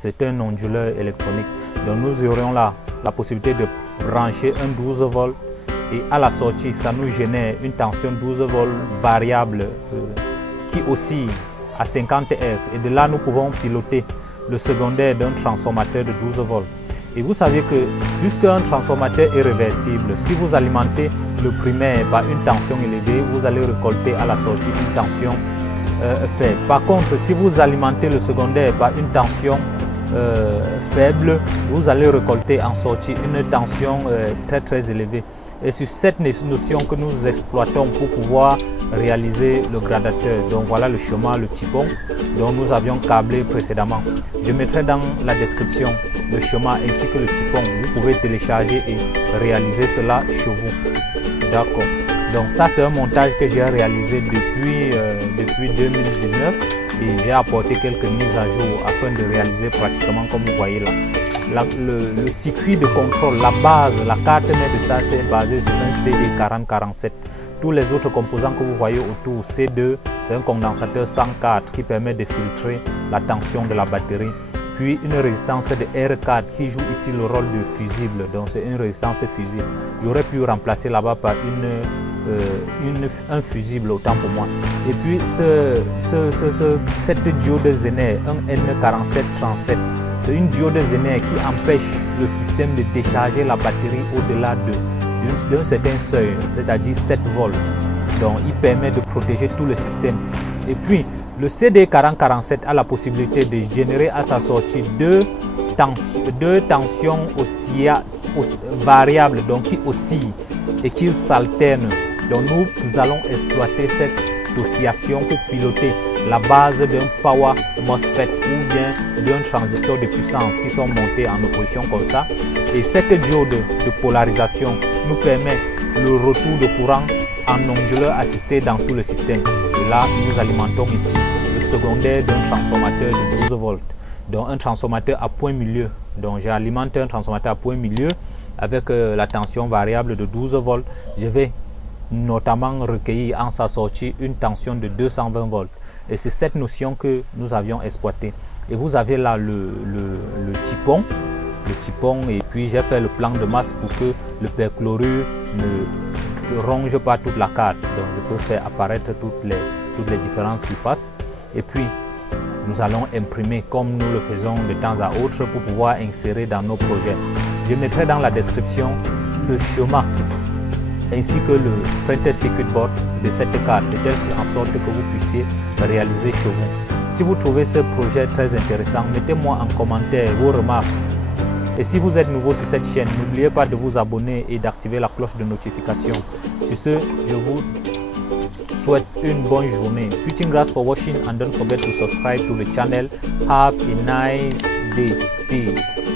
c'est un onduleur électronique. Donc nous aurions là la possibilité de brancher un 12 volts et à la sortie, ça nous génère une tension 12 volts variable qui oscille à 50 Hz. Et de là, nous pouvons piloter le secondaire d'un transformateur de 12 volts. Et vous savez que puisqu'un transformateur est réversible, si vous alimentez le primaire par une tension élevée, vous allez récolter à la sortie une tension faible. Par contre, si vous alimentez le secondaire par une tension faible, vous allez récolter en sortie une tension très élevée. Et c'est cette notion que nous exploitons pour pouvoir réaliser le gradateur. Donc voilà le schéma, le typon dont nous avions câblé précédemment. Je mettrai dans la description le schéma ainsi que le typon. Vous pouvez télécharger et réaliser cela chez vous. D'accord. Donc ça c'est un montage que j'ai réalisé depuis 2019 et j'ai apporté quelques mises à jour afin de réaliser pratiquement comme vous voyez là. Le circuit de contrôle, la base, la carte mère de ça, c'est basé sur un CD4047. Tous les autres composants que vous voyez autour, C2, c'est un condensateur 104 qui permet de filtrer la tension de la batterie. Puis une résistance de R4 qui joue ici le rôle de fusible, donc c'est une résistance fusible. J'aurais pu remplacer là-bas par un fusible, autant pour moi. Et puis cette diode Zener, un N4737, c'est une diode Zener qui empêche le système de décharger la batterie au-delà d'un certain seuil, c'est-à-dire 7 volts. Donc il permet de protéger tout le système. Et puis le CD4047 a la possibilité de générer à sa sortie deux tensions variables, donc qui oscillent et qui s'alternent. Donc nous allons exploiter cette oscillation pour piloter la base d'un power MOSFET ou bien d'un transistor de puissance qui sont montés en opposition comme ça. Et cette diode de polarisation nous permet le retour de courant en onduleur assisté dans tout le système. Et là, nous alimentons ici le secondaire d'un transformateur de 12 volts. Donc un transformateur à point milieu. Donc j'ai alimenté un transformateur à point milieu avec la tension variable de 12 volts. Je vais notamment recueillir en sa sortie une tension de 220 volts. Et c'est cette notion que nous avions exploitée. Et vous avez là le typon. Et puis j'ai fait le plan de masse pour que le perchlorure ne ronge pas toute la carte. Donc je peux faire apparaître toutes les différentes surfaces. Et puis nous allons imprimer comme nous le faisons de temps à autre pour pouvoir insérer dans nos projets. Je mettrai dans la description le schéma ainsi que le printed circuit board de cette carte, de telle en sorte que vous puissiez réaliser chez vous. Si vous trouvez ce projet très intéressant, mettez-moi en commentaire vos remarques. Et si vous êtes nouveau sur cette chaîne, n'oubliez pas de vous abonner et d'activer la cloche de notification. Sur ce, je vous souhaite une bonne journée. Switching grass for watching and don't forget to subscribe to the channel. Have a nice day. Peace.